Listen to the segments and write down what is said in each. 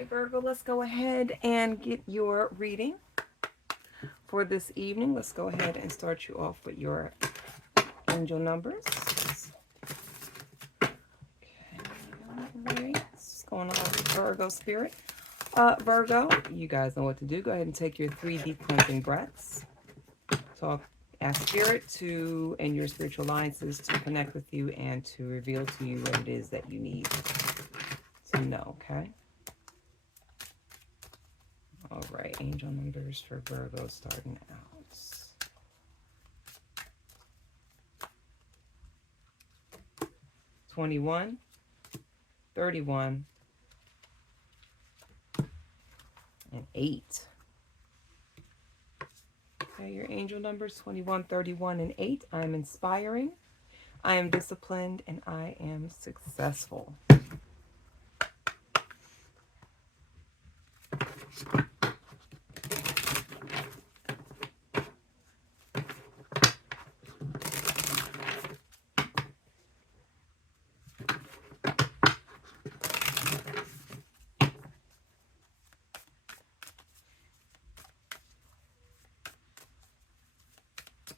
right, Virgo, let's go ahead and get your reading for this evening. Let's go ahead and start you off with your angel numbers. Okay, all right. What's going on with Virgo spirit? Virgo, you guys know what to do. Go ahead and take your 3 deep cleansing breaths. Ask spirit to and your spiritual alliances to connect with you and to reveal to you what it is that you need to know, okay? All right, angel numbers for Virgo starting out. 21, 31, and 8. Okay, your angel numbers 21, 31, and 8. I am inspiring, I am disciplined, and I am successful.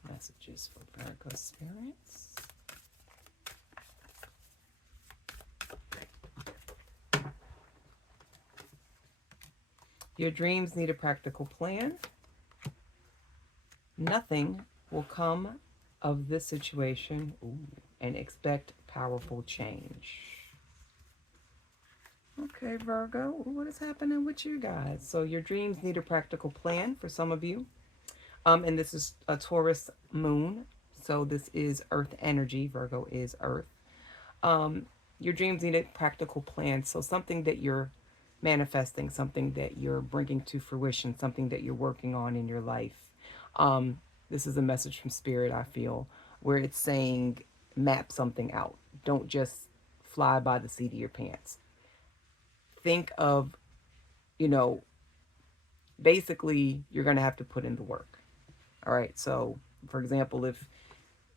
Messages for Virgo spirits. Your dreams need a practical plan. Nothing will come of this situation. And expect powerful change. Okay, Virgo, what is happening with you guys? So your dreams need a practical plan for some of you. And this is a Taurus moon. So this is earth energy. Virgo is earth. Your dreams need a practical plan. So something that you're manifesting, something that you're bringing to fruition, something that you're working on in your life. This is a message from Spirit, I feel, where it's saying map something out. Don't just fly by the seat of your pants. Think of, basically you're going to have to put in the work. All right. So, for example, if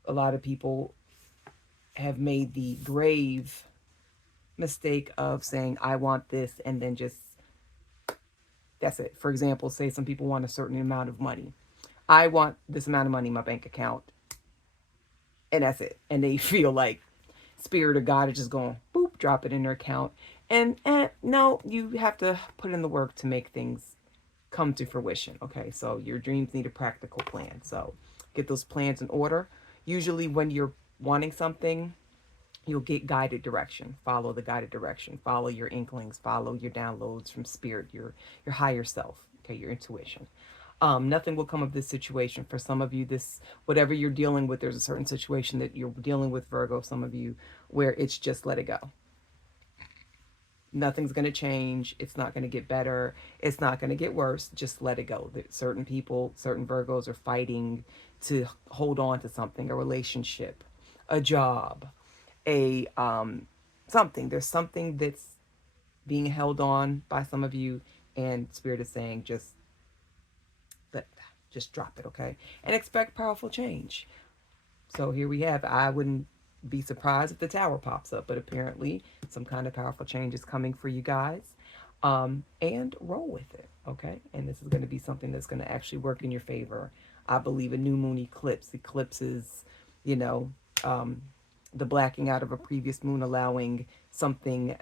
a lot of people have made the grave mistake of saying, I want this, and then just, that's it. For example, say some people want a certain amount of money. I want this amount of money in my bank account, and that's it. And they feel like Spirit of God is just going, boop, drop it in their account. And no, you have to put in the work to make things come to fruition. Okay, so your dreams need a practical plan. So get those plans in order. Usually when you're wanting something, you'll get guided direction. Follow the guided direction. Follow your inklings. Follow your downloads from Spirit, your higher self. Okay, your intuition. Nothing will come of this situation. For some of you, this, whatever you're dealing with, there's a certain situation that you're dealing with, Virgo, some of you, where it's just let it go. Nothing's going to change. It's not going to get better. It's not going to get worse. Just let it go. Certain people, certain Virgos are fighting to hold on to something, a relationship, a job, a something. There's something that's being held on by some of you, and Spirit is saying just drop it, okay? And expect powerful change. So here we have, I wouldn't be surprised if the tower pops up, but apparently some kind of powerful change is coming for you guys. And roll with it, okay? And this is going to be something that's going to actually work in your favor. I believe a new moon eclipses, the blacking out of a previous moon, allowing something,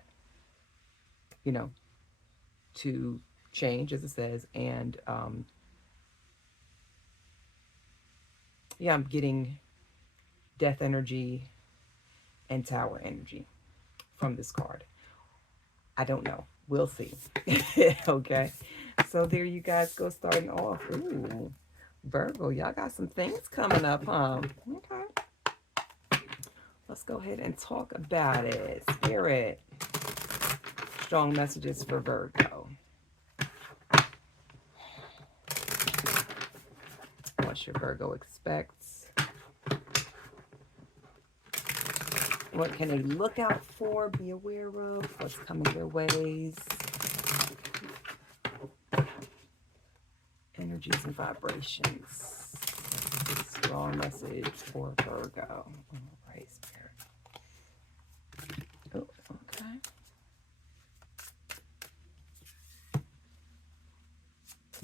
to change, as it says. And I'm getting death energy and tower energy from this card. I don't know. We'll see. Okay. So there you guys go, starting off. Ooh, Virgo, y'all got some things coming up, huh? Okay. Let's go ahead and talk about it. Spirit. Strong messages for Virgo. What your Virgo expects. What can they look out for, be aware of, what's coming their ways. Energies and vibrations. Strong message for Virgo. All right, Spirit. Oh, okay.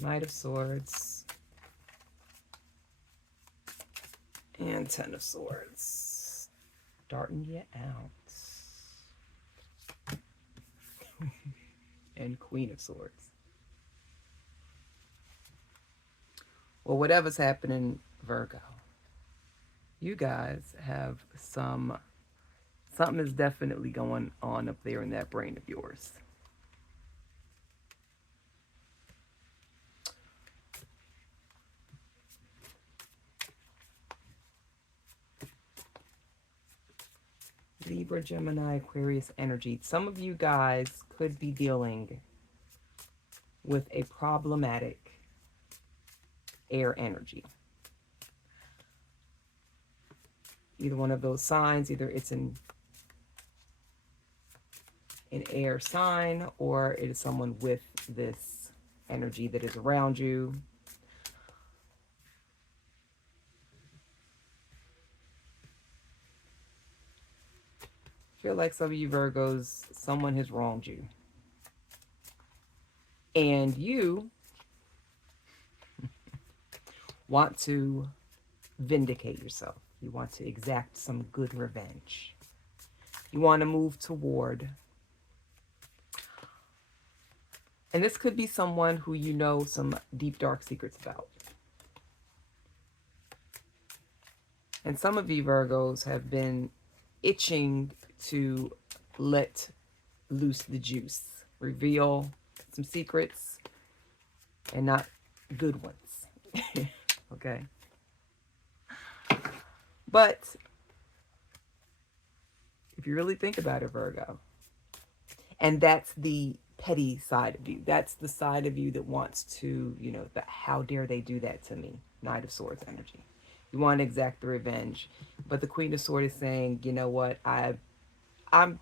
Knight of Swords. And Ten of Swords. Starting you out. And Queen of Swords. Well, whatever's happening, Virgo, you guys have something is definitely going on up there in that brain of yours. Libra, Gemini, Aquarius energy. Some of you guys could be dealing with a problematic air energy. Either one of those signs, either it's an air sign or it is someone with this energy that is around you. I feel like some of you Virgos, someone has wronged you. And you want to vindicate yourself. You want to exact some good revenge. You want to move toward. And this could be someone who you know some deep, dark secrets about. And some of you Virgos have been itching to let loose the juice, reveal some secrets, and not good ones. Okay? But if you really think about it, Virgo, and that's the petty side of you. That's the side of you that wants to, how dare they do that to me? Knight of Swords energy. You want to exact the revenge. But the Queen of Swords is saying, you know what, I'm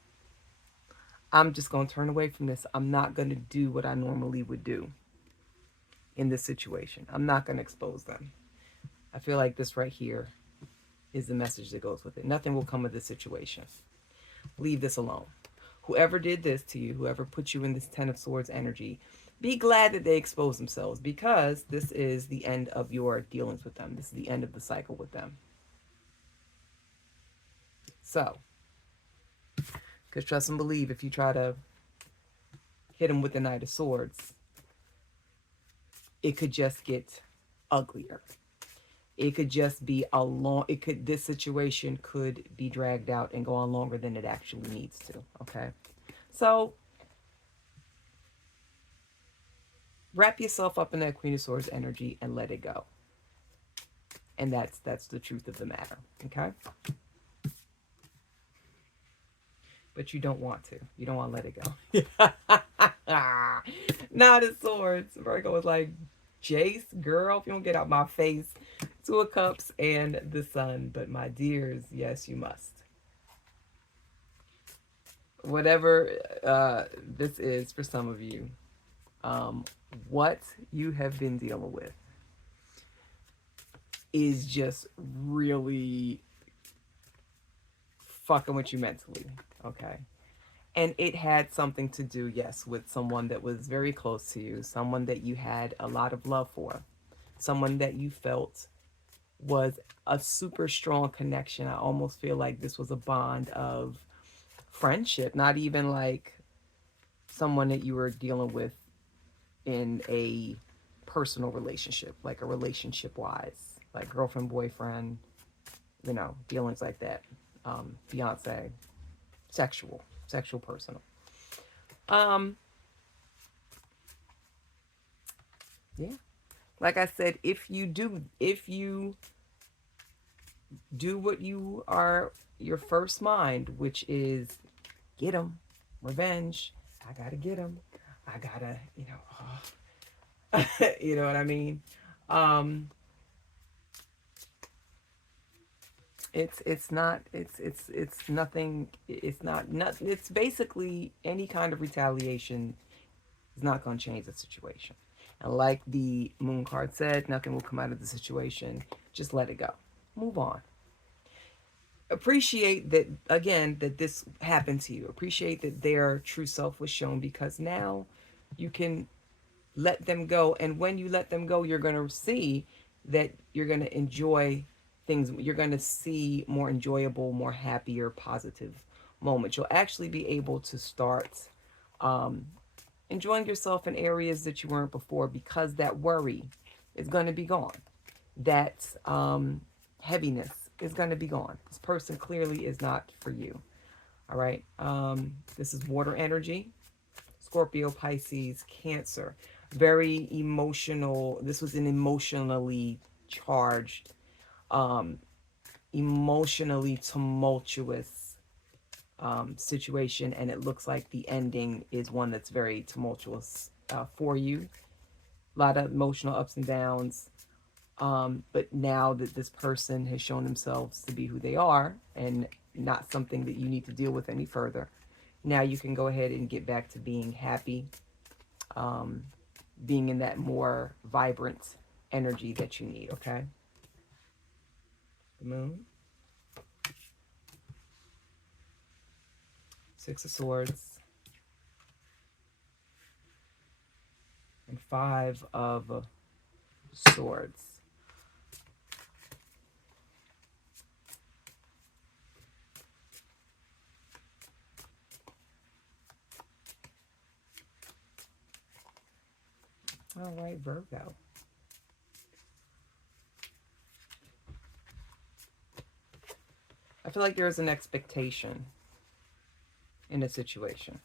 just going to turn away from this. I'm not going to do what I normally would do in this situation. I'm not going to expose them. I feel like this right here is the message that goes with it. Nothing will come of this situation. Leave this alone. Whoever did this to you, whoever put you in this Ten of Swords energy, be glad that they exposed themselves, because this is the end of your dealings with them. This is the end of the cycle with them. So, because trust and believe, if you try to hit them with the Knight of Swords, it could just get uglier. It could just be this situation could be dragged out and go on longer than it actually needs to. Okay. So wrap yourself up in that Queen of Swords energy and let it go. And that's the truth of the matter. Okay. But you don't want to. You don't want to let it go. Not of Swords. Virgo was like, Jace, girl, if you don't get out my face. Two of Cups and the Sun. But my dears, yes, you must. Whatever this is for some of you, what you have been dealing with is just really fucking with you mentally, okay? And it had something to do, yes, with someone that was very close to you, someone that you had a lot of love for, someone that you felt was a super strong connection. I almost feel like this was a bond of friendship, not even like someone that you were dealing with in a personal relationship, like a relationship wise, like girlfriend, boyfriend, dealings like that. Fiance, sexual, personal. Yeah. Like I said, if you do what you are, your first mind, which is get him, revenge. I gotta get him. I gotta, you know what I mean? It's nothing. It's basically any kind of retaliation is not going to change the situation. And like the Moon card said, nothing will come out of the situation. Just let it go. Move on. Appreciate that, again, that this happened to you. Appreciate that their true self was shown, because now you can Let them go. And when you let them go, you're going to see that you're going to enjoy things. You're going to see more enjoyable, more happier, positive moments. You'll actually be able to start um, enjoying yourself in areas that you weren't before, because that worry is going to be gone. That heaviness is going to be gone. This person clearly is not for you. All right. This is water energy. Scorpio, Pisces, Cancer. Very emotional. This was an emotionally charged, um, emotionally tumultuous situation. And it looks like the ending is one that's very tumultuous for you. A lot of emotional ups and downs. But now that this person has shown themselves to be who they are and not something that you need to deal with any further, now you can go ahead and get back to being happy, um, being in that more vibrant energy that you need, okay? The moon. Six of Swords. And Five of Swords. All right, Virgo. I feel like there's an expectation in a situation.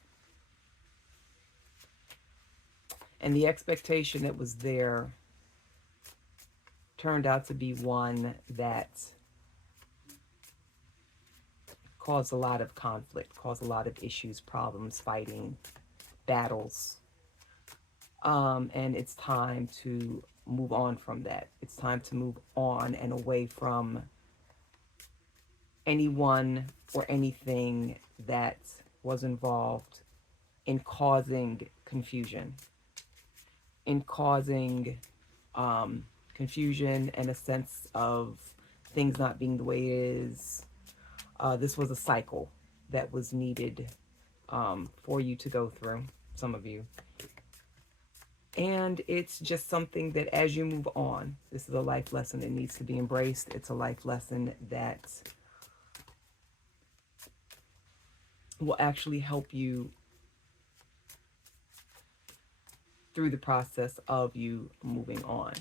And the expectation that was there turned out to be one that caused a lot of conflict, caused a lot of issues, problems, fighting, battles. And it's time to move on from that. It's time to move on and away from anyone or anything that was involved in causing confusion, in causing confusion and a sense of things not being the way it is. This was a cycle that was needed for you to go through, some of you. And it's just something that as you move on, this is a life lesson that needs to be embraced. It's a life lesson that will actually help you through the process of you moving on.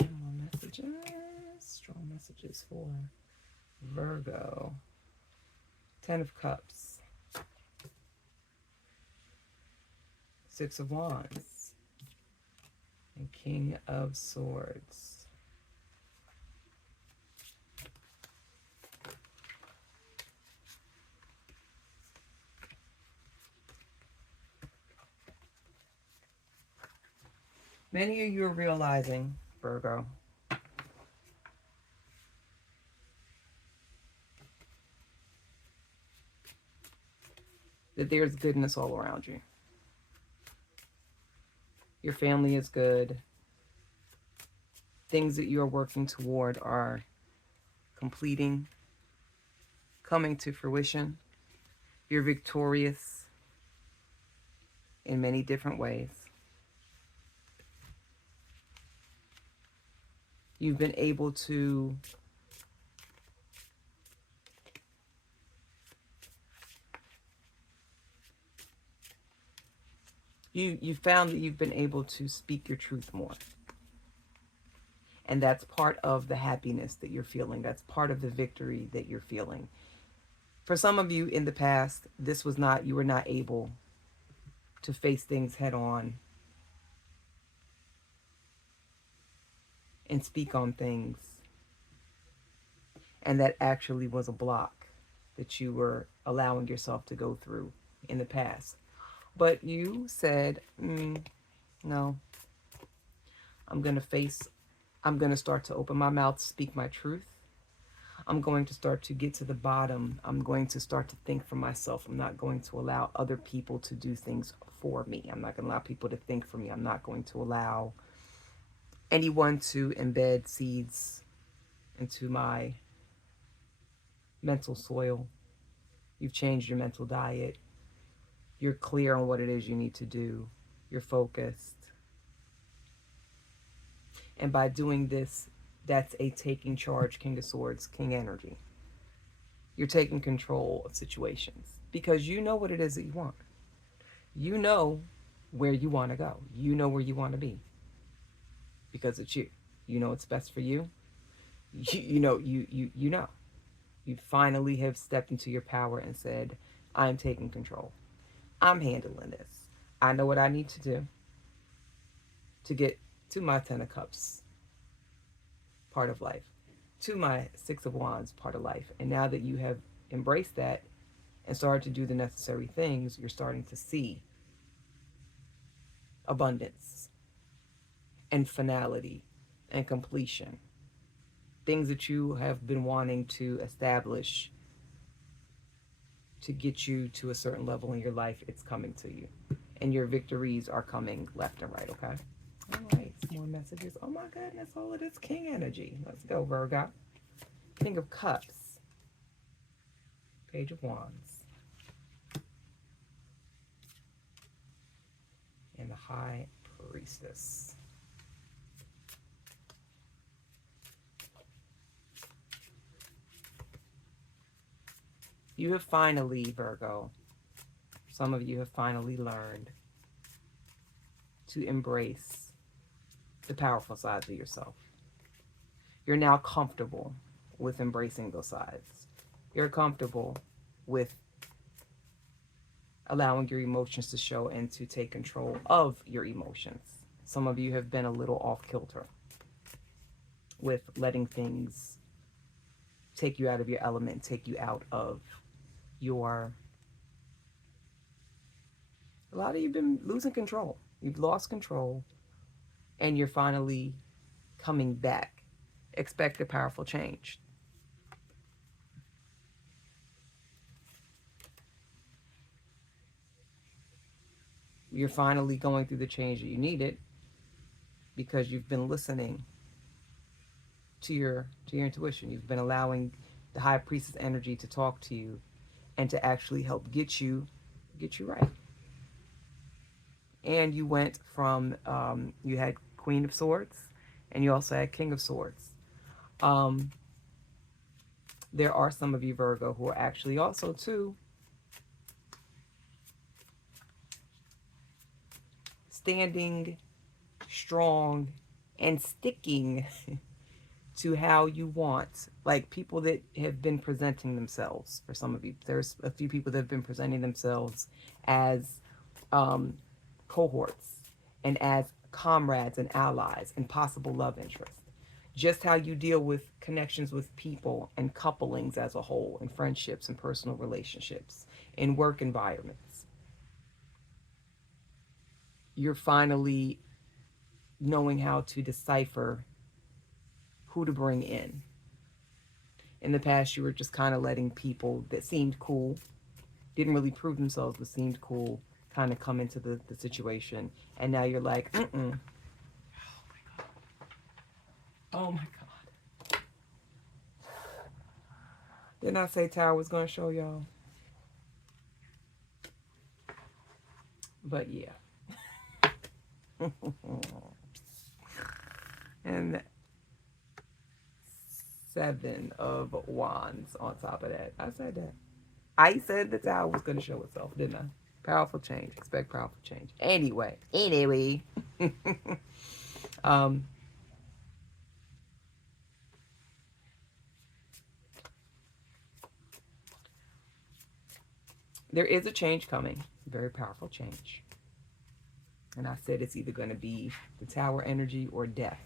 More messages, strong messages for Virgo. 10 of Cups. Six of Wands. And King of Swords. Many of you are realizing, Virgo, that there's goodness all around you. Your family is good. Things that you are working toward are completing, coming to fruition. You're victorious in many different ways. You've been able to you found that you've been able to speak your truth more. And that's part of the happiness that you're feeling. That's part of the victory that you're feeling. For some of you in the past, you were not able to face things head on and speak on things. And that actually was a block that you were allowing yourself to go through in the past. But you said, no, I'm going to start to open my mouth, speak my truth. I'm going to start to get to the bottom. I'm going to start to think for myself. I'm not going to allow other people to do things for me. I'm not going to allow people to think for me. I'm not going to allow anyone to embed seeds into my mental soil. You've changed your mental diet. You're clear on what it is you need to do. You're focused. And by doing this, that's a taking charge, King of Swords, King energy. You're taking control of situations because you know what it is that you want. You know where you want to go. You know where you want to be because it's you. You know what's best for you. You know. You finally have stepped into your power and said, I'm taking control. I'm handling this. I know what I need to do to get to my Ten of Cups part of life, to my Six of Wands part of life. And now that you have embraced that and started to do the necessary things, you're starting to see abundance and finality and completion. Things that you have been wanting to establish to get you to a certain level in your life, it's coming to you. And your victories are coming left and right, okay? All right, some more messages. Oh my goodness, all of this King energy. Let's go, Virgo. King of Cups. Page of Wands. And the High Priestess. You have finally, Virgo, some of you have finally learned to embrace the powerful sides of yourself. You're now comfortable with embracing those sides. You're comfortable with allowing your emotions to show and to take control of your emotions. Some of you have been a little off kilter with letting things take you out of your element, take you out of your... A lot of you have been losing control. You've lost control and you're finally coming back. Expect a powerful change. You're finally going through the change that you needed because you've been listening to your intuition. You've been allowing the High Priestess energy to talk to you and to actually help get you right. And you went from you had Queen of Swords and you also had King of Swords. There are some of you, Virgo, who are actually also too standing strong and sticking to how you want. Like people that have been presenting themselves, for some of you, there's a few people that have been presenting themselves as cohorts and as comrades and allies and possible love interests. Just how you deal with connections with people and couplings as a whole, and friendships and personal relationships, in work environments. You're finally knowing how to decipher who to bring in. In the past, you were just kind of letting people that seemed cool, didn't really prove themselves, but seemed cool, kind of come into the situation. And now you're like, mm-mm. Oh my God. Didn't I say Tower was going to show y'all? But yeah. And 7 of Wands on top of that. I said that. I said the Tower was going to show itself, didn't I? Powerful change. Expect powerful change. Anyway. There is a change coming. Very powerful change. And I said it's either going to be the Tower energy or death.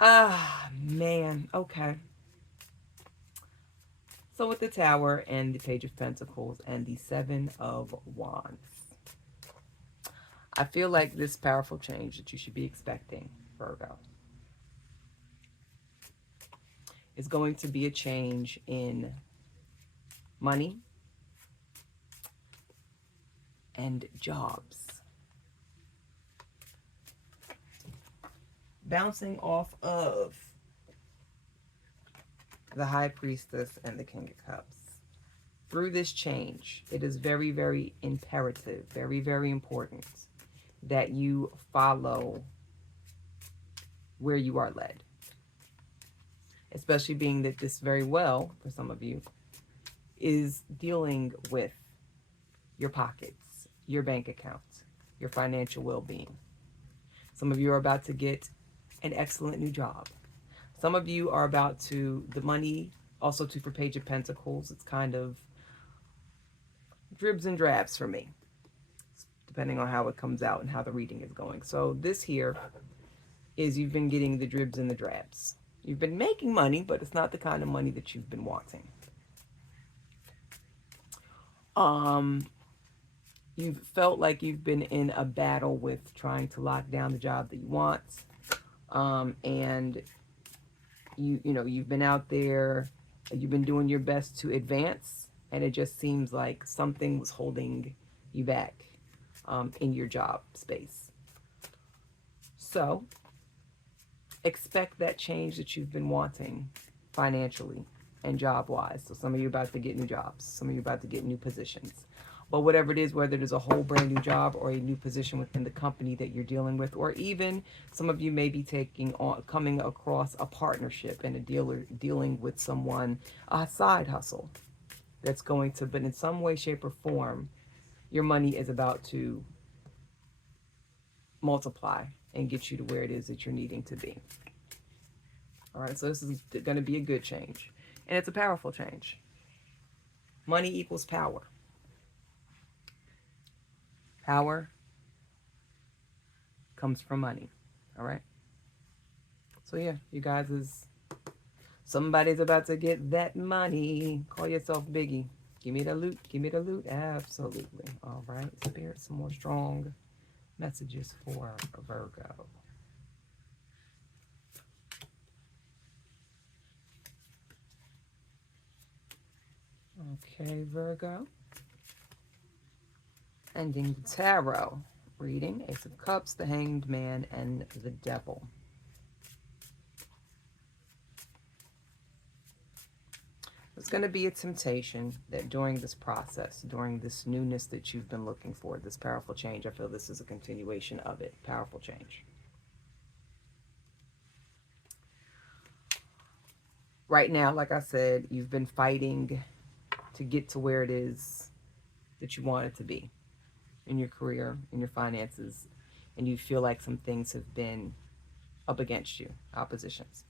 Ah, man. Okay. So with the Tower and the Page of Pentacles and the 7 of Wands, I feel like this powerful change that you should be expecting, Virgo, is going to be a change in money and jobs. bouncing off of the High Priestess and the King of Cups. Through this change, it is very, very imperative, very, very important that you follow where you are led. Especially being that this very well, for some of you, is dealing with your pockets, your bank accounts, your financial well-being. Some of you are about to get an excellent new job. Some of you are about to, the money, also too, for Page of Pentacles, it's kind of dribs and drabs for me, depending on how it comes out and how the reading is going. So this here is you've been getting the dribs and the drabs. You've been making money, but it's not the kind of money that you've been wanting. You've felt like you've been in a battle with trying to lock down the job that you want. And you've been out there, you've been doing your best to advance, and it just seems like something was holding you back in your job space. So expect that change that you've been wanting financially and job-wise. So some of you are about to get new jobs. Some of you are about to get new positions. But whatever it is, whether it is a whole brand new job or a new position within the company that you're dealing with, or even some of you may be coming across a partnership and dealing with someone, a side hustle that's going to, but in some way, shape, or form, your money is about to multiply and get you to where it is that you're needing to be. All right, so this is going to be a good change. And it's a powerful change. Money equals power. Power comes from money. All right. So yeah, you guys somebody's about to get that money. Call yourself Biggie. Give me the loot. Give me the loot. Absolutely. All right. Spirit, some more strong messages for Virgo. Okay, Virgo. Ending the tarot reading, Ace of Cups, the Hanged Man, and the Devil. There's going to be a temptation that during this process, during this newness that you've been looking for, this powerful change, I feel this is a continuation of it. Powerful change. Right now, like I said, you've been fighting to get to where it is that you want it to be in your career, in your finances, and you feel like some things have been up against you, oppositions.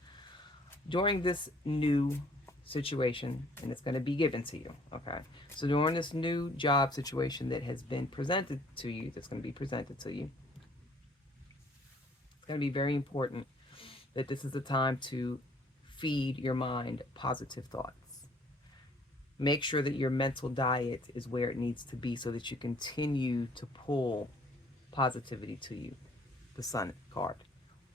During this new situation, and it's going to be given to you, okay? So during this new job situation that has been presented to you, that's going to be presented to you, it's going to be very important that this is the time to feed your mind positive thoughts. Make sure that your mental diet is where it needs to be so that you continue to pull positivity to you. The Sun card.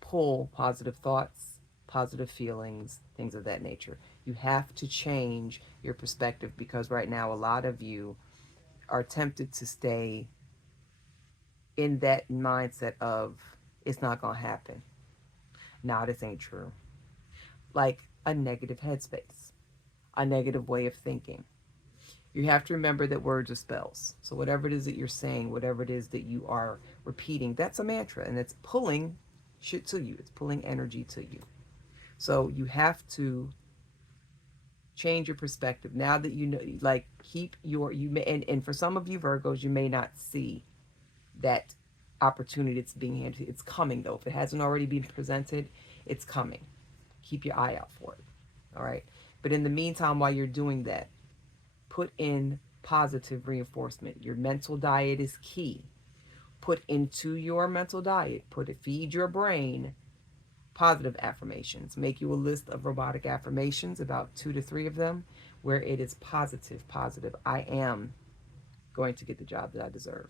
Pull positive thoughts, positive feelings, things of that nature. You have to change your perspective because right now a lot of you are tempted to stay in that mindset of it's not going to happen. Nah, this ain't true. Like a negative headspace, a negative way of thinking. You have to remember that words are spells. So whatever it is that you're saying, whatever it is that you are repeating, that's a mantra, and it's pulling shit to you. It's pulling energy to you. So you have to change your perspective now that you know, like keep your, you may, and for some of you Virgos, you may not see that opportunity that's being handed. It's coming though. If it hasn't already been presented, it's coming. Keep your eye out for it. All right. But in the meantime, while you're doing that, put in positive reinforcement. Your mental diet is key. Put into your mental diet, feed your brain positive affirmations. Make you a list of robotic affirmations, about 2 to 3 of them, where it is positive, positive. I am going to get the job that I deserve.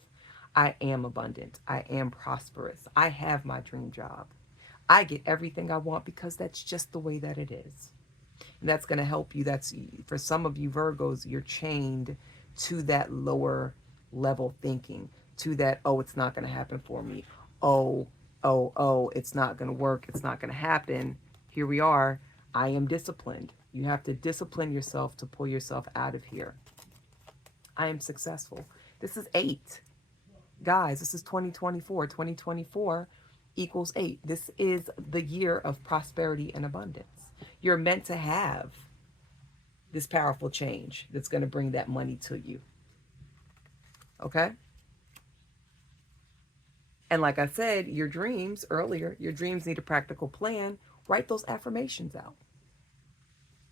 I am abundant. I am prosperous. I have my dream job. I get everything I want because that's just the way that it is. And that's going to help you. That's, for some of you Virgos, you're chained to that lower level thinking, to that, oh, it's not going to happen for me. Oh, oh, it's not going to work, it's not going to happen. Here we are. I am disciplined. You have to discipline yourself to pull yourself out of here. I am successful. This is 8. Guys, this is 2024. 2024 equals 8. This is the year of prosperity and abundance. You're meant to have this powerful change that's going to bring that money to you. Okay? And like I said, your dreams earlier, your dreams need a practical plan. Write those affirmations out.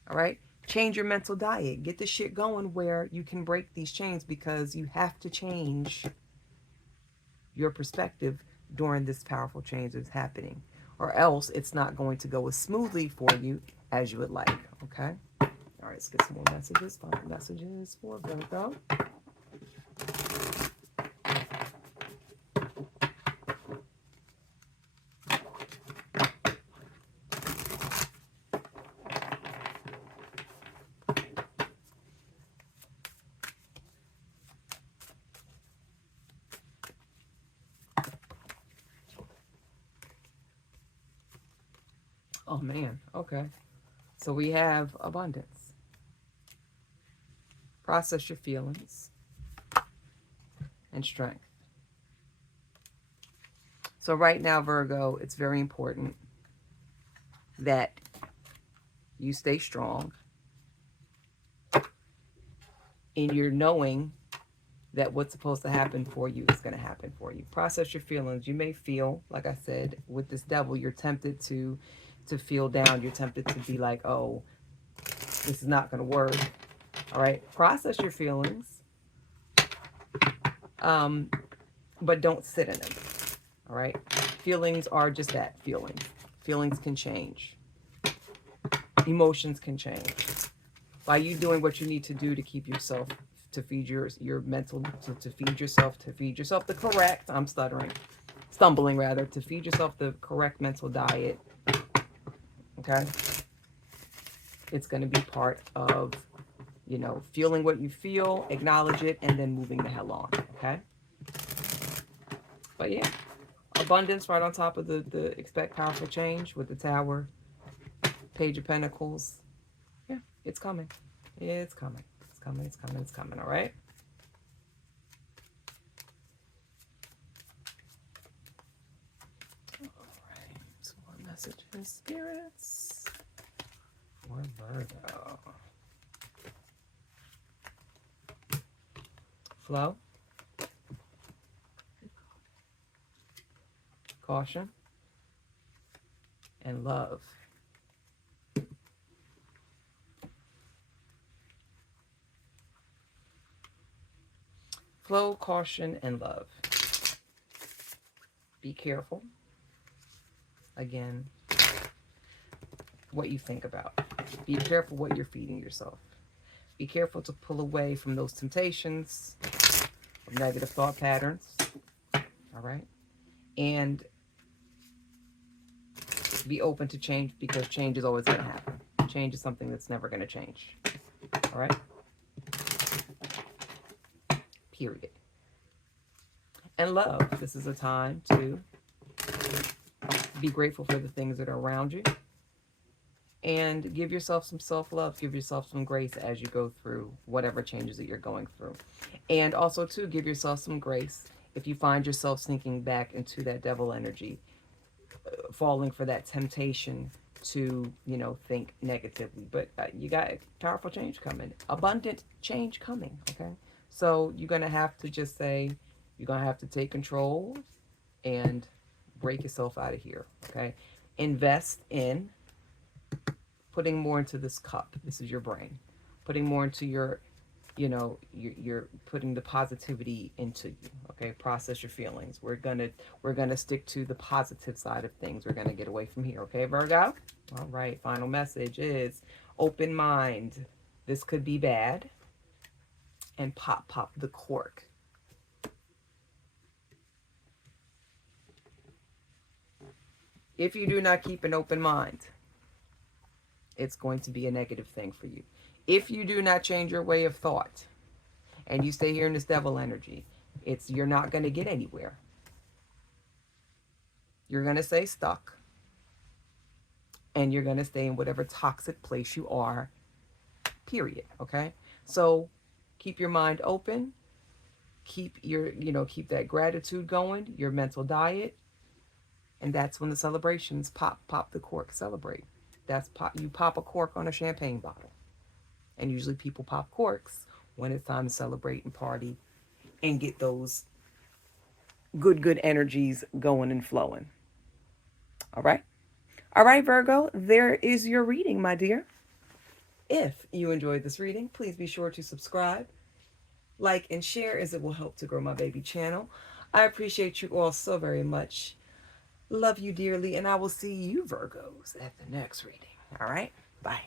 All right? Change your mental diet. Get the shit going where you can break these chains, because you have to change your perspective during this powerful change that's happening, or else it's not going to go as smoothly for you as you would like. Okay? All right, let's get some more messages. Final messages for Virgo. Oh man, okay. So we have abundance. Process your feelings and strength. So right now, Virgo, it's very important that you stay strong in your knowing that what's supposed to happen for you is going to happen for you. Process your feelings. You may feel, like I said, with this devil, you're tempted to feel down. You're tempted to be like, oh, this is not going to work. All right. Process your feelings. But don't sit in them. All right. Feelings are just that, feelings. Feelings can change. Emotions can change. By you doing what you need to do to keep yourself, to feed your mental, to feed yourself the correct, I'm stumbling rather, to feed yourself the correct mental diet. Okay. It's going to be part of, feeling what you feel, acknowledge it, and then moving the hell on. Okay. But yeah, abundance right on top of the expect powerful change with the Tower, Page of Pentacles. Yeah, it's coming. It's coming. It's coming. It's coming. It's coming. All right. All right. Some more messages, spirits for Virgo. Flow. Caution. And love. Flow, caution, and love. Be careful. Again, what you think about. Be careful what you're feeding yourself. Be careful to pull away from those temptations of negative thought patterns. All right? And be open to change, because change is always going to happen. Change is something that's never going to change. All right? Period. And love. This is a time to be grateful for the things that are around you. And give yourself some self-love. Give yourself some grace as you go through whatever changes that you're going through. And also, too, give yourself some grace if you find yourself sinking back into that devil energy, falling for that temptation to, think negatively. But you got powerful change coming. Abundant change coming, okay? So you're going to have to just say, you're going to have to take control and break yourself out of here, okay? Invest in putting more into this cup. This is your brain. Putting more into your, you're putting the positivity into you, okay? Process your feelings. We're gonna stick to the positive side of things. We're gonna get away from here, okay, Virgo? All right, final message is open mind. This could be bad. And pop the cork. If you do not keep an open mind, it's going to be a negative thing for you. If you do not change your way of thought and you stay here in this devil energy, you're not going to get anywhere. You're going to stay stuck, and you're going to stay in whatever toxic place you are, period. Okay? So keep your mind open. Keep keep that gratitude going, your mental diet, and that's when the celebrations pop the cork, celebrate. That's pop, you pop a cork on a champagne bottle. And usually people pop corks when it's time to celebrate and party and get those good energies going and flowing. All right? All right, Virgo, there is your reading, my dear. If you enjoyed this reading, please be sure to subscribe, like, and share, as it will help to grow my baby channel. I appreciate you all so very much. Love you dearly, and I will see you, Virgos, at the next reading. All right? Bye.